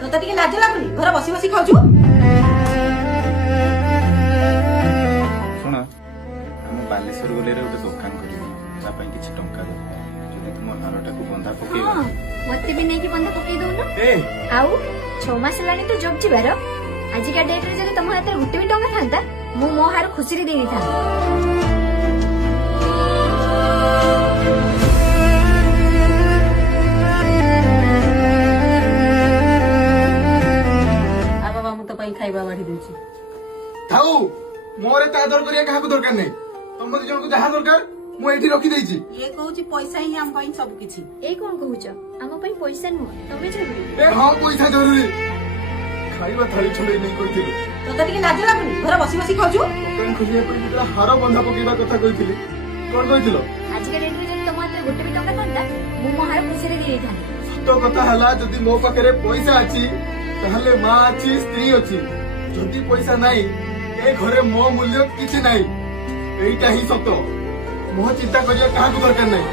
ତୋତେ ଟିକେ ଲାଜ ଲାଗୁନି ଘରେ ବସି ବସି ଖାଉଛୁ? ଶୁଣ ଆମେ ବାଲେଶ୍ୱର ଗଲେରେ ଗୋଟେ ଦୋକାନ କରିବୁ ତା ପାଇଁ କିଛି ଟଙ୍କା ଦରକାର ଯଦି ତୁମ ହାରଟାକୁ ବନ୍ଧା ପକେଇବ ହଁ ମତେ ବି ନେଇକି ବନ୍ଧା ପକେଇ ଦଉନ। ଏ ଆଉ 6 ମାସ ହେଲାଣି ତ ଜବ୍ ଯିବାର ଆଜିକା ଡେଟରେ ଯଦି ତମ ହାତରେ ଗୋଟେ ବି ଟଙ୍କା ଥାନ୍ତା ମୁଁ ମୋ ହାର ଖୁସିରେ ଦେଇ ଦେଇଥାନ୍ତି। ଆ ବାବା ମୁଁ ତୋ ପାଇଁ ଖାଇବା ବାଢି ଦଉଛି। ଥାଉ ମୋର ଏତେ ଆଦର କରିବା କାହାକୁ ଦରକାର ନାହିଁ। ତମ ଦି ଜଣଙ୍କୁ ଯାହା ଦରକାର ମୁଁ ଏଇଠି ରଖିଦେଇଛି। ଇଏ କହୁଛି ପଇସା ହିଁ ଆମ ପାଇଁ ସବୁ କିଛି। ଏଇ କଣ କହୁଛ ଆମ ପାଇଁ ପଇସା ନୁହଁ ତମେ ଜରୁରୀ। ଏ ହଁ ପଇସା ଜରୁରୀ। ଖାଇବା ଥାଳି ଛଡେଇ ନେଇ କହିଥିଲି ତୋତେ ଟିକେ ଲାଜ ଲାଗୁନି ଘରେ ବସି ବସି ଖାଉଛୁ? ଦୋକାନ ଖୋଲିବା ପାଇଁ ଯେତେବେଳେ ହାର ବନ୍ଧା ପକେଇବା କଥା କହିଥିଲି କଣ କହିଥିଲ? ଆଜିକା ଡେଟରେ ଯଦି ତମ ହାତରେ ଗୋଟେ ବି ଟଙ୍କା ଥାନ୍ତା ମୁଁ ମୋ ହାର ଖୁସିରେ ଦେଇ ଦେଇଥାନ୍ତି। ସତ କଥା ହେଲା ଯଦି ମୋ ପାଖରେ ପଇସା ଅଛି ତାହେଲେ ମା ଅଛି ସ୍ତ୍ରୀ ଅଛି। ଯଦି ପଇସା ନାହିଁ ଏ ଘରେ ମୋ ମୂଲ୍ୟ କିଛି ନାହିଁ। ଏଇଟା ହିଁ ସତ। ମୋ ଚିନ୍ତା କରିବା କାହାକୁ ଦରକାର ନାହିଁ।